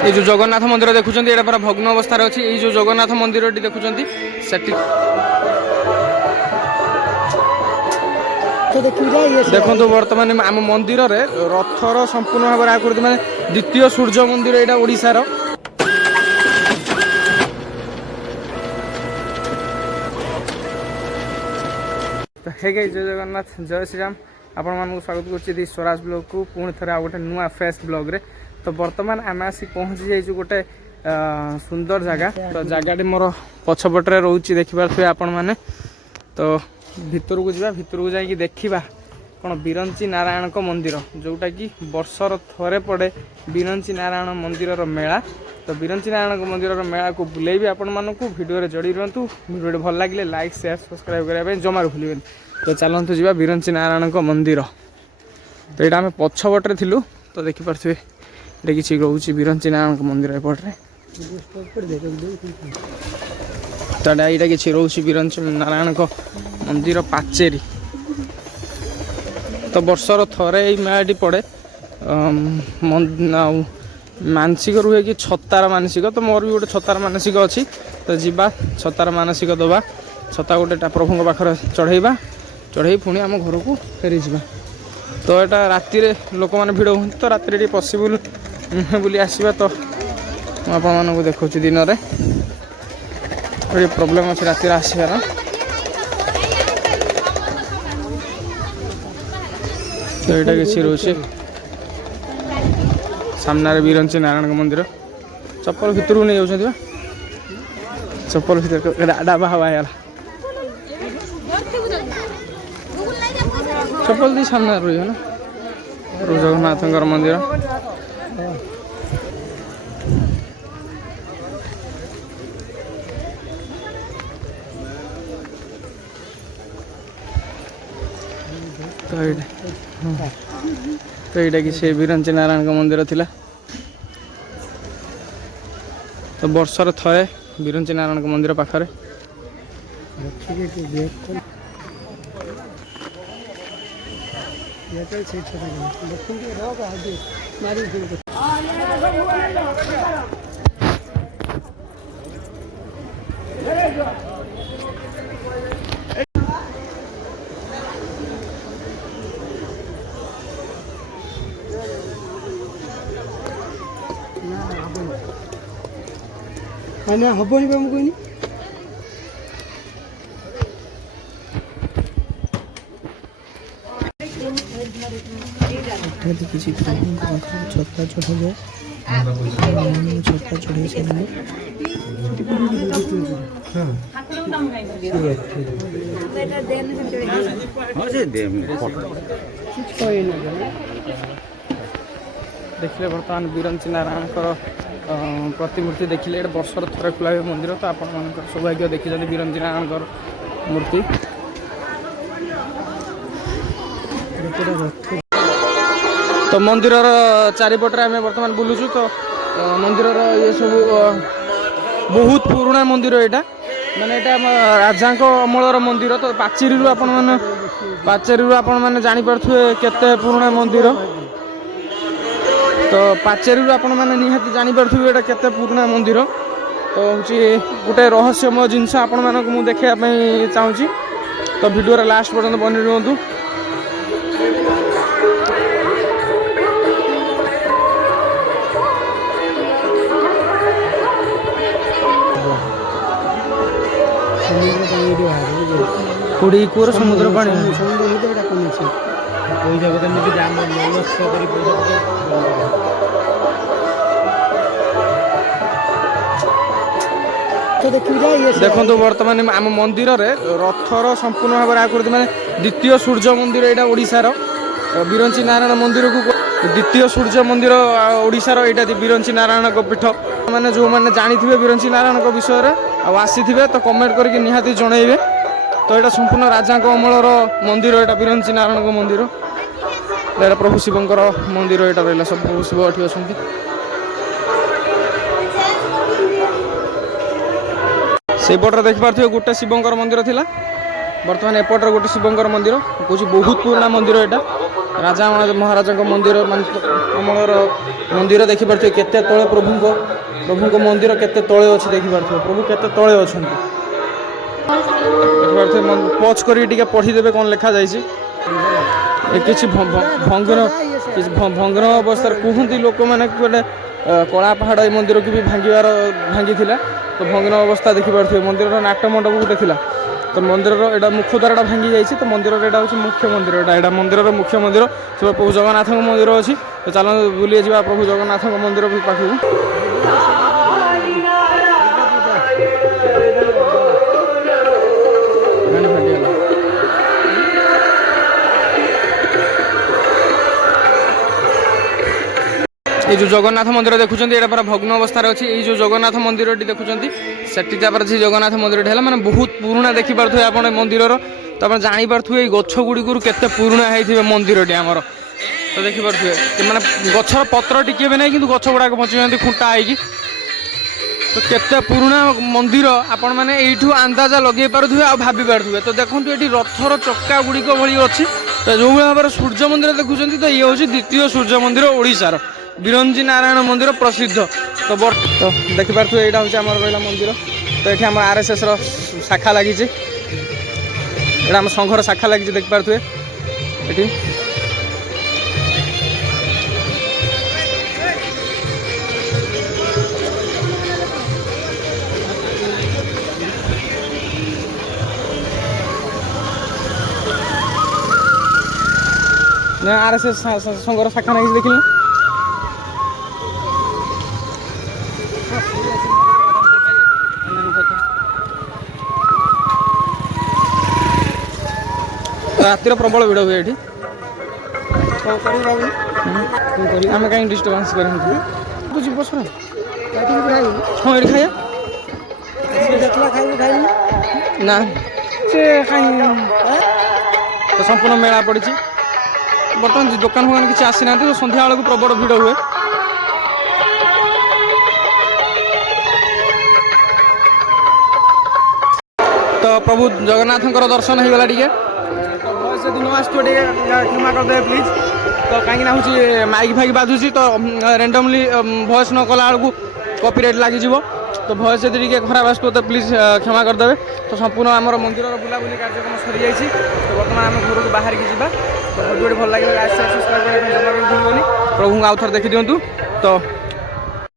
ये जो जगन्नाथ मंदिर देखुं ये पूरा भग्न अवस्था अच्छी ये जो जगन्नाथ मंदिर देखुं देखो बर्तमान आम मंदिर रे रथर संपूर्ण भाव आकृति माने द्वितीय सूर्य मंदिर यहाँ ओडिशार तो हे गई जय जगन्नाथ जय श्रीराम आपण मानक स्वागत कर स्वराज ब्लॉग को पुणी थे आ गए नुआ फ्रेश ब्लॉग रे तो बर्तमान आम आसी पहुँची जाइए गोटे सुंदर जगह तो जगह मोर पछपटे रोचे देखिपे आपण मैंने तो भितर को जा भितर को जाकि देखा कौन बिरंची नारायण मंदिर जोटा कि वर्षर थरे पड़े बिरंची नारायण मंदिर मेला तो बिरंची नारायण मंदिर मेला को बुलेबी आपण मानक भिडियो जड़ी रुहतु भिडियो भल लगे लाइक शेयर सब्सक्राइब करने जमार भूल तो चलतु जा बिरंची नारायण मंदिर तो यहाँ आम पछपटे थिलु तो देखिपे ये किसी रोचे बिरंची नारायण मंदिर एपटे तो यहाँ किसी रोचे बिरंची नारायण मंदिर पाचेरी तो वर्षर थरे मेलाटी पड़े मानसिक रुहे कि छतार मानसिक तो मोर भी गोटे छतार मानसिक अच्छी तो जीवा छतार मानसिक दबा छता गोटे प्रभु पाखे चढ़ेबा चढ़े पुणी आम घर को फेरी जा तो यहाँ राति लोक मैंने भिड़ हूँ तो राति पसिबल नुहे बुली आसवा तो आपको देखा दिन में प्रोब्लेम अच्छे राति आसबार तो यहाँ किसी रोचे सामने बिरंची नारायण मंदिर चप्पल भितर को नहीं जाऊँ चप्पल भर डाबा हवा है चप्पल दी सामने रही है ना जगन्नाथ मंदिर तो यहाँ किसी बिरंची नारायण मंदिर थिला तो वर्षर थे बिरंची नारायण मंदिर पाखरे मैंने हबनी पे मुझे नहीं किसी छत्ता चढ़ा जाए छत्ता चढ़े से देखिए बर्तमान बिरंची नारायण प्रतिमूर्ति देखिले वर्षर थरे खुला हुए मंदिर तो आपण मान सौभाग्य देखी बिरंची नारायण मूर्ति तो मंदिर चारिपटे आम बर्तमान बुलुचु तो मंदिर ये सब बहुत पुराना मंदिर यहाँ माने यहाँ राजा अमलर मंदिर तो पाचेरी आपण मैंने जानीपे केते पुराना मंदिर तो पाचेरी आपण मैंने निहाती जानीपे यहाँ केते पुराना मंदिर तो हूँ गोटे रहस्यमय जिनस आपण मानक मुझे देखापी चाहूँगी तो वीडियो लास्ट पर्यंत बनी रुहतु कोड़ी कूर समुद्र पानी देखो तो बर्तमान आम मंदिर रे रथर संपूर्ण भाव आकृति माने द्वितीय सूर्य मंदिर यहाँ ओडिशार बिरंची नारायण मंदिर को द्वितीय सूर्य मंदिर ओडिशार यहाँ बिरंची नारायण पीठ मैंने जो मैंने जानी थे बिरंची नारायण विषय में आसी तो कमेंट करके निहाती जनइबे तो यहाँ संपूर्ण राजा अमलर मंदिर यहाँ बिरंची नारायण मंदिर यहाँ प्रभु शिवंकर मंदिर यहाँ रहा सब प्रभु शिव ये अच्छा से पटे देखिपे गोटे शिवंकर मंदिर थिला बर्तमान एपटर गोटे शिवंकर मंदिर कौच बहुत पुराना मंदिर यहाँ राजा महाराजा मंदिर अमलर मंदिर देखिपे केते तले प्रभु मंदिर केते तले अच्छे देखिपे प्रभु केते तले अच्छा देखिपे पच कर पढ़ीदेवे कौन लिखा जाइए किसी भंगन अवस्था कहते लोक मैंने गोटे कला पहाड़ ये मंदिर की भी भांगी तो भंगन अवस्था देखिपे मंदिर नाट्य मंडप गोटे था तो मंदिर यहाँ मुख्य द्वारा भांगी जाइए तो मंदिर यहाँ हूँ मुख्य मंदिर यहाँ मंदिर मुख्य मंदिर सब प्रभु जगन्नाथ मंदिर अच्छी तो चल बुली जा प्रभु जगन्नाथ मंदिर पाखु ये जो जगन्नाथ मंदिर देखुं ये पूरा भग्न अवस्था अच्छी ये जो जगन्नाथ मंदिर देखुं से जगन्नाथ मंदिर है मैंने बहुत पुराना देखिपे आप मंदिर तो आप जापे गछ गुड़ी केते पुराना होते मंदिर आमर तो देखिपे मैंने गछर पत्र टिके भी ना कि गछ गुड़ाक बचाई खुंटा होगी तो केते पुराना मंदिर आपण मैंने यू अंदाजा लगे पारे आ भाभी पारे तो देखो ये रथर चक्का गुड़िक भली अच्छी तो जो भाव में सूर्य मंदिर देखुं तो ये हूँ द्वितीय सूर्य मंदिर ओडिशार बिरंजी नारायण मंदिर प्रसिद्ध तो देखिपे यहाँ हूँ आम रहा मंदिर तो ये आम आरएसएस शाखा लगी आम संघर शाखा लगी देखिपे ये आरएसएस संघर शाखा नहीं देखिल रातिर प्रबल भिड़ हुए ये आम कहीं डिस्टर्बांस कर बस हाँ ये खाया ना से कहीं तो संपूर्ण मेला पड़ी बर्तमान दुकान फुकान किसी आसी ना तो सन्ध्या बेलू प्रबल भिड़ हुए तो प्रभु जगन्नाथ दर्शन हो गला टे भयस दिन आसो क्षमा करदे प्लीज तो कहीं हूँ माइक फाइक बाजुची तो रेंडमली भयस न कला बेलू कॉपीराइट लगी तो भयस यदि खराब आसो तो प्लीज क्षमा करदे तो संपूर्ण आम मंदिर बुलाबुली कार्यक्रम सरी जाइए तो बर्तमान आम घर को बाहर की जा तो भिडियो भल लगे लाइक सब्सक्राइब करने जमा भी भूलनी प्रभु आउ थे देखी दिंतु तो